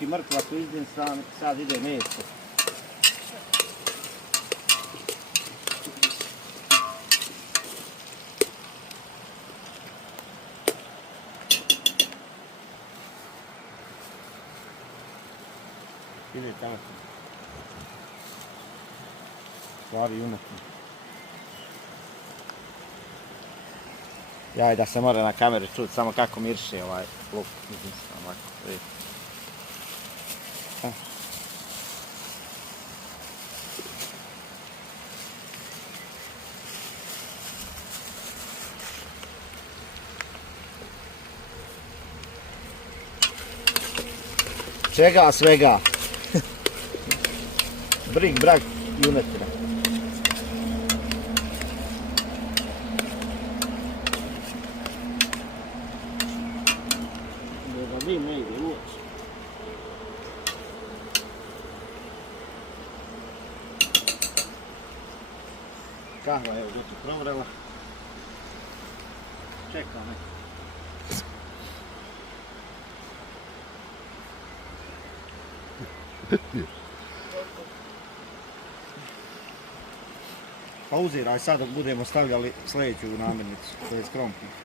Kruški mrtva su izdjen, sad ide meso. Ide tako. Stvari junetni. Jaj da se mora na kameri čuti samo kako mirši ovaj luk. Mislim ovako, vidite. Čega svega? Brig, brag, junetina. Da dim ne ide uopće. Kahva je gotovo provrela. Čekam neko. Pauziraj sad dok budemo stavljali sljedeću namirnicu, to je krompir.